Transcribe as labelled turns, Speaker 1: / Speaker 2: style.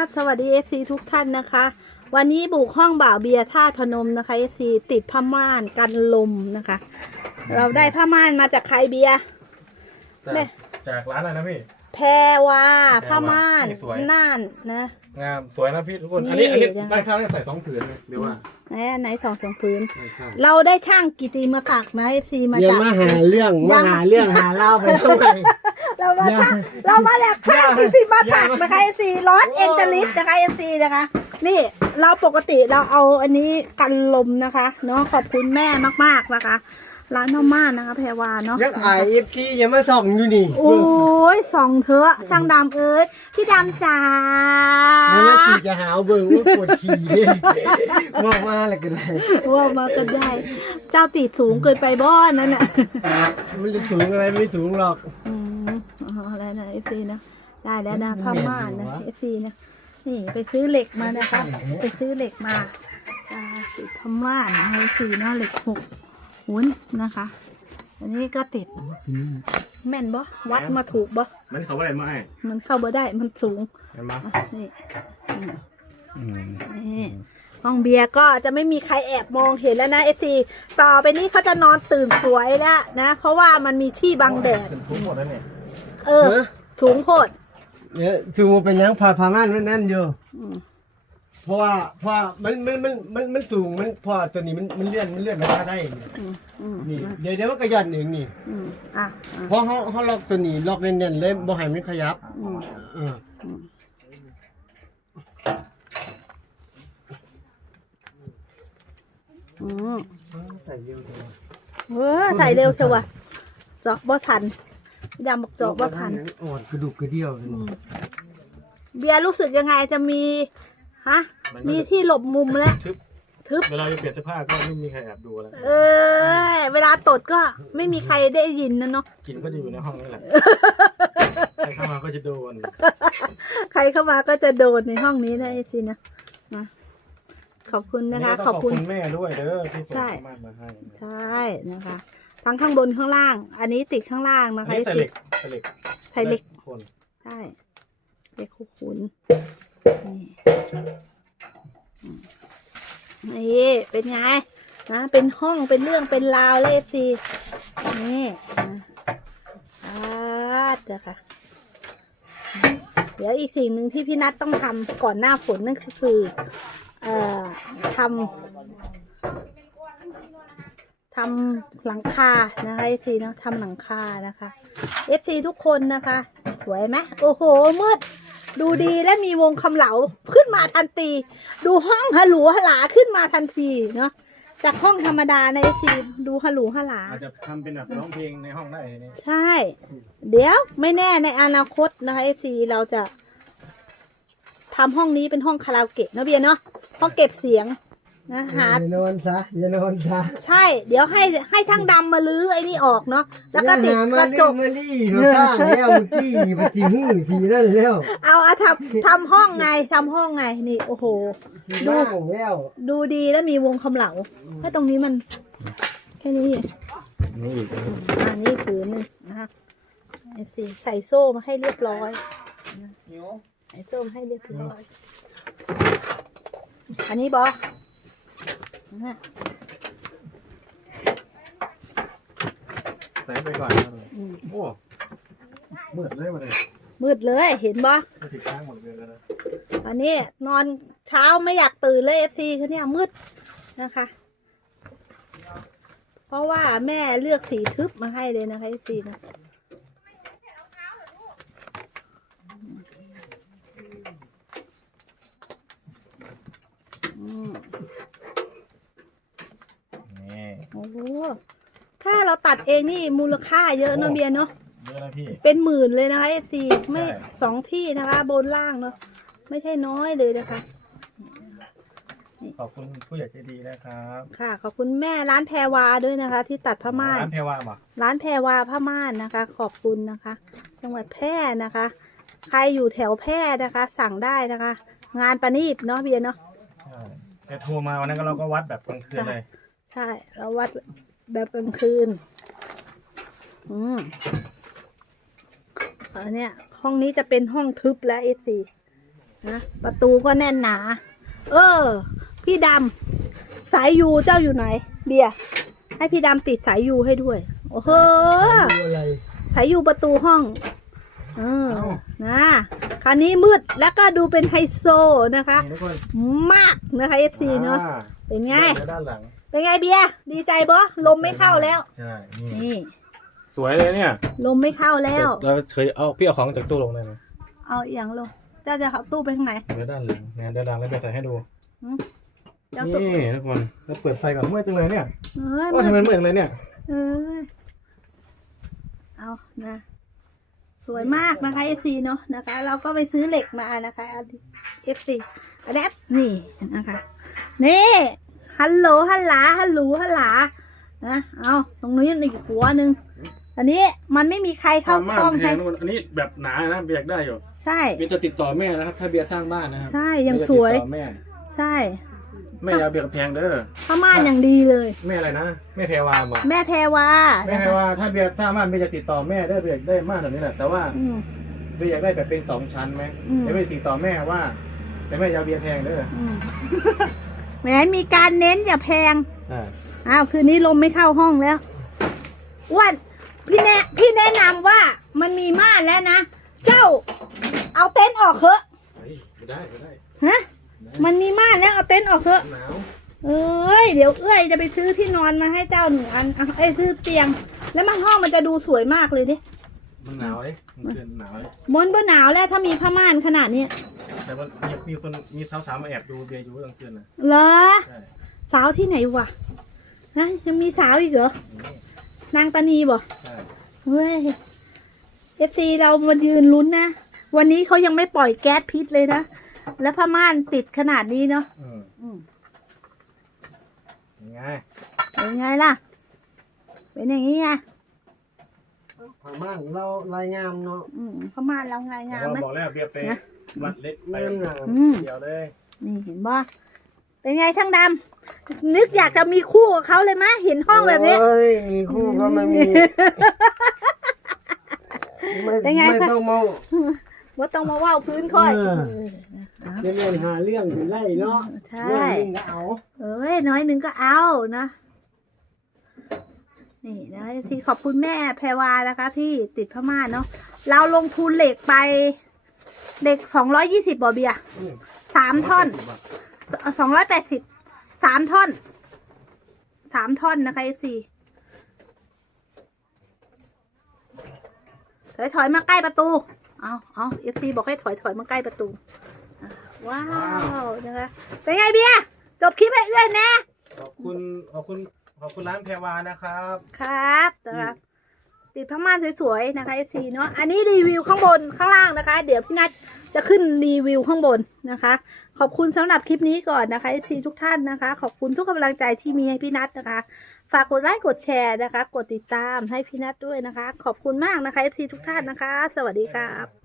Speaker 1: สวัสดีFC ทุกท่านนะคะ วันนี้บุกห้องบ่าวเบียร์ธาตุพนมนะคะ FC ติดผ้าม่านกันลมนะคะ เราได้ผ้าม่านมาจากใครเบียร์
Speaker 2: จากร้านอะไรนะพี่
Speaker 1: แพรวาผ้าม่านน่านนะ
Speaker 2: งามสวยนะพี่ทุกคนอันนี้ได้ข้าวได้ใส่2 ผืนเลยหรือว่า
Speaker 1: ไหน2 พื้นเราได้ช่างกิติมาศักดิ์นะ FC มาจาก
Speaker 3: มาหาเรื่องหาเล่าไปทำไม
Speaker 1: เรามาจากช่างกิติมาศักดิ์นะคะ FC ลอสแอนเจลิสนะคะ FC นะคะนี่เราปกติเราเอาอันนี้กันลมนะคะเนาะขอบคุณแม่มากๆนะคะร้านม่านนะคะแพรวาเนาะ
Speaker 3: ยังไอเอฟซียังมาส่องอยู่นี่
Speaker 1: โอ้ยส่องเถอะช่างดำเอ้ยพี่ดำจ๋า
Speaker 3: แล้วขี่จะหาเบิ่งว่าปวดขี่ว่ามาอะไรก็ได้
Speaker 1: ว่ามาก็ได้เจ้าตีสูงเกินไปบ้อนนั่นน่ะ
Speaker 3: มันจะสูงอะไรไม่สูงหรอก
Speaker 1: อะไรนะเอฟซีนะได้แล้วนะผ้าม่านนะเอฟซีนะนี่ไปซื้อเหล็กมานะคะไปซื้อเหล็กมาติดผ้าม่านนะเอฟซีนะเหล็ก6 หุ้นนะคะอันนี้ก็ติดแม่นบ่วัดมาถูกบ่
Speaker 2: มันเข้าอะไรมาให้
Speaker 1: มันเข้าบ่ได้มันสูงนี่ห้องเบียร์ก็จะไม่มีใครแอบมองเห็นแล้วนะFCต่อไปนี้เขาจะนอนตื่นสวยแล้วนะเพราะว่ามันมีที่บังแดด
Speaker 2: สูงหมดแล้วเนี่ย
Speaker 1: สูงโคตร
Speaker 3: เนี่ยสูงเป็นยังพาม่านนั่นอยู่เพราะว่ามันสูงมันพอตัวนี้มันเลื่อนมาได้นี่เดี๋ยวมันก็ย่อนเองนี่เพราะเขาล็อกตัวนี้ล็อกแน่นๆเลยบ่ให้มันขยับใส่เร็ว
Speaker 1: ใส่เร็วชัวร์เจาะบ่ทันดำบอกเจาะบ่ทัน
Speaker 3: อ่อนกระดูกกระเดี่ยว
Speaker 1: เบียร์รู้สึกยังไงจะมีมีที่หลบมุมแล้วทึบ
Speaker 2: เวลาจะเปลี่ยนเสื้อผ้าก็ไม่มีใครแอบดูแล้ว
Speaker 1: เวลาตดก็ไม่มีใครได้ยินนะเนาะ
Speaker 2: กินก็จะอยู่ในห้องนี่แหละใครเข้ามาก็จะโดน
Speaker 1: ใครเข้ามาก็จะโดนในห้องนี้นะสินะขอบคุณนะคะขอบคุณ
Speaker 2: แม่ด้วยเด้อที่ส่งมาให้
Speaker 1: ใช่นะคะทั้งข้างบนข้างล่างอันนี้ติดข้างล่างนะคะ
Speaker 2: ใส่เหล็ก
Speaker 1: คนใช่เหล็กคู่คุณนี่เป็นไงนะเป็นห้องเป็นเรื่องเป็นราวเลยสินี่เดี๋ยวค่ะเดี๋ยวอีกสิ่งหนึ่งที่พี่นัทต้องทำก่อนหน้าฝนนั่นคือทำหลังคานะคะFCเนาะทำหลังคานะคะ FC ทุกคนนะคะสวยไหมโอ้โหมืดดูดีและมีวงคำเหลาขึ้นมาทันทีดูห้องฮะหรูฮะหลาขึ้นมาทันทีเนาะจากห้องธรรมดาในFCดูฮะหรูฮะหลา
Speaker 2: อาจจะทำเป็นแบบร้องเพลงในห้องได้เนี่ย
Speaker 1: ใช่เดี๋ยวไม่แน่ในอนาคตนะคะFCเราจะทำห้องนี้เป็นห้องคาราโอเกะนะเบียร์เนาะห้องเก็บเสียงนะหา
Speaker 3: อย่านอนซะ
Speaker 1: ใช่เดี๋ยวให้ช่างดำมาลื้อไอ้นี่ออกเนาะแล้วก็ติดกระจก
Speaker 3: มาลี่มาสร้างแล้วที่ปฏิหูสีนั่นแล้ว
Speaker 1: เอาทำห้องไงนี่โอ้โหดูดีแล้วมีวงคำเหลาให้ตรงนี้มันแค่นี้
Speaker 2: นี่อีก
Speaker 1: นี่ผืนนึงนะคะFCใส่โซ่มาให้เรียบร้อยใส่โซ่ให้เรียบร้อยอันนี้บอ
Speaker 2: ใส่ไปก่อนโอ้มืดเลยมาเลย
Speaker 1: มืดเลยเห็นบ่
Speaker 2: ติดข้างหมดเลยแล้วนะ
Speaker 1: อันนี้นอนเช้าไม่อยากตื่นเลยFCคือเนี่ยมืดนะคะเพราะว่าแม่เลือกสีทึบมาให้เลยนะคะFCนะโอ้โหถ้าเราตัดเองนี่มูลค่าเยอะเนาะเบียร์เนาะ
Speaker 2: เยอะนะพี่
Speaker 1: เป็นหมื่นเลยนะคะFCไม่2 ที่นะคะบนล่างเนาะไม่ใช่น้อยเลยนะคะ
Speaker 2: ขอบคุณผู้ใหญ่ใจดีนะครับ
Speaker 1: ค่ะขอบคุณแม่ร้านแพรวาด้วยนะคะที่ตัดผ้าม่าน
Speaker 2: ร้านแพรวา
Speaker 1: ผ้าม่านนะคะขอบคุณนะคะจังหวัดแพร่นะคะใครอยู่แถวแพร่นะคะสั่งได้นะคะงานประณีตเนาะเบียร์เนาะ
Speaker 2: แกโทรมาวันนั้นเราก็วัดแบบกลางคืนเลย
Speaker 1: ใช่เราวัดแบบกลางคืนอันเนี้ยห้องนี้จะเป็นห้องทึบแล้วFC นะประตูก็แน่นหนา พี่ดำสายยูเจ้าอยู่ไหน เบียร์ให้พี่ดำติดสายยูให้ด้วย โอ้โห
Speaker 3: อะไร
Speaker 1: สายยูประตูห้องนะคราวนี้มืดแล้วก็ดูเป็นไฮโซนะคะ
Speaker 2: นี่ทุกคน
Speaker 1: มากนะคะ FC เนาะเป็นไง
Speaker 2: ด้านหลัง
Speaker 1: เป็นไงเบียร์ดีใจบ่ลมไม่เข้าแล้ว
Speaker 2: ใช่นี่
Speaker 1: นี่
Speaker 2: สวยเลยเนี่ย
Speaker 1: ลมไม่เข้าแล้ว
Speaker 2: เราเคยเอาพี่เอาของจากตู้ลงได้ไหม
Speaker 1: เอาเอียงลงเจ้าจะเอาตู้ไปทางไหน
Speaker 2: เดี๋ยวด้านหลังเนี่ยด้านหลังแล้วไปใส่ให้ดู
Speaker 1: เจ้าตู้
Speaker 2: นี่ทุกคนเราเปิดไฟก่อนเมื่อยจังเลยเนี่ย
Speaker 1: เอ้ย
Speaker 2: ว่าทำไมเมื่อยจังเลยเนี่ย
Speaker 1: เอ้ยเอานะสวยมากนะคะ FC เนาะนะคะ เราก็ไปซื้อเหล็กมานะคะ FC อะแดปนี่นะคะนี่ฮัลโหลฮัลหลาฮัลโหลฮัลหลานะเอาตรงนี้อีกหัวหนึ่งอันนี้มันไม่มีใครเข้า
Speaker 2: มาก
Speaker 1: ห้อง
Speaker 2: แพ
Speaker 1: ใครง
Speaker 2: ทุกคนอันนี้แบบหนานะเบียกได้อยู่
Speaker 1: ใช่
Speaker 2: เบียจะติดต่อแม่นะครับ ถ้าเบียร์สร้างบ้านนะครับ
Speaker 1: ใช่ยังสวย
Speaker 2: เบีร์จะติดต่อแม่
Speaker 1: ใช่
Speaker 2: แม่อยาเบียร์กับแพงเด้อ
Speaker 1: ผ้าม่านอย่างดีเลย
Speaker 2: แม่อะไรนะแม่แพรวามา
Speaker 1: แม่แพรวา
Speaker 2: แม่แพรวาถ้าเบียร์สร้างบ้านเบียร์จะติดต่อแม่ได้เบียร์ได้มากแบบนี้แหละแต่ว่า
Speaker 1: อืม
Speaker 2: เบียร์อยากได้แบบเป็น2 ชั้นไหม
Speaker 1: อืม
Speaker 2: เดี๋ยวเบียร์ติดต่อแม่ว่าแต่แม่อยาเบียร์แพงเด้อ
Speaker 1: แหมมีการเน้นอย่าแพง
Speaker 2: อ่า
Speaker 1: อ้าวคืนนี้ลมไม่เข้าห้องแล้วอ้วนพี่แนะนำว่ามันมีม่านแล้วนะ เจ้า เอาเต็นท์ออกเถอะ
Speaker 2: เฮ้ยไม่ได้ไม่ได้
Speaker 1: ฮะมันมีม่านแล้วเอาเต็นท์ออกเถอะ
Speaker 2: หนาว
Speaker 1: เอ้ยเดี๋ยวเอ้ยจะไปซื้อที่นอนมาให้เจ้า1 อันเอาซื้อเตียง แล้วมันห้องมันจะดูสวยมากเลยดิ
Speaker 2: มันหนาวเลยมันเกินหนาวเลย
Speaker 1: มนบ่หนาวแล้วถ้ามีผ้าม่านขนาดนี้
Speaker 2: แต่ว่ามีคนมีสาวๆมาแอบดูเบียร์อยู่กลางคืนนะ
Speaker 1: เหรอ
Speaker 2: ใช่
Speaker 1: สาวที่ไหนวะนะยังมีสาวอีกเหรอ นางตานีบ่
Speaker 2: ใช่
Speaker 1: เฮ้ย FC เรามายืนลุ้นนะ วันนี้เขายังไม่ปล่อยแก๊สพิษเลยนะ แล้วผ้าม่านติดขนาดนี้เนาะ
Speaker 2: ยังไง
Speaker 1: เป็นไงล่ะ เป็นอย่างนี้ไง
Speaker 3: ผ้าม่านเราลายงามเนาะ
Speaker 1: ผ้าม่านเราไงงามไหม
Speaker 2: บอกแล้วเบียร์ไป
Speaker 1: นะ
Speaker 2: วัดเล็กไป
Speaker 3: งาม
Speaker 2: เดียวเลย
Speaker 1: นี่เห็นบ่เป็นไงช่างดำนึกอยากจะมีคู่กับเขาเลยมะเห็นห้องแบบนี้
Speaker 3: เอ้ยมีคู่ก็ไม่มีไม่ต้องมา
Speaker 1: ว่าต้องมาว่าวพื้นค่อย
Speaker 3: เล่นหาเรื่องไล่เนาะ
Speaker 1: ใช่
Speaker 3: เรื่องนึงก็เอา
Speaker 1: เอ้ยน้อยหนึ่งก็เอานะ นี่นะที่ขอบคุณแม่แพรวานะคะ ที่ติดผ้าม่านเนาะเราลงทุนเหล็กไปเหล็ก220บ่อเบียร์3 ท่อน280 3 ท่อน3 ท่อนนะคะ FC ถอยมาใกล้ประตูเอา FC บอกให้ถอยมาใกล้ประตูว้าวนะคะเป็นไงเบียร์จบคลิปให้เอื้อนแน่
Speaker 2: ขอบคุณร้านแพรวานะครับ
Speaker 1: ครับนะครับติดผ้าม่านสวยๆนะคะ FC เนาะอันนี้รีวิวข้างบนข้างล่างนะคะ เดี๋ยวพี่นัทจะขึ้นรีวิวข้างบนนะคะ ขอบคุณสำหรับคลิปนี้ก่อนนะคะ FC ทุกท่านนะคะ ขอบคุณทุกกำลังใจที่มีให้พี่นัทนะคะ ฝากกดไลค์กดแชร์นะคะ กดติดตามให้พี่นัทด้วยนะคะ ขอบคุณมากนะคะ FC ทุกท่านนะคะ สวัสดีครับ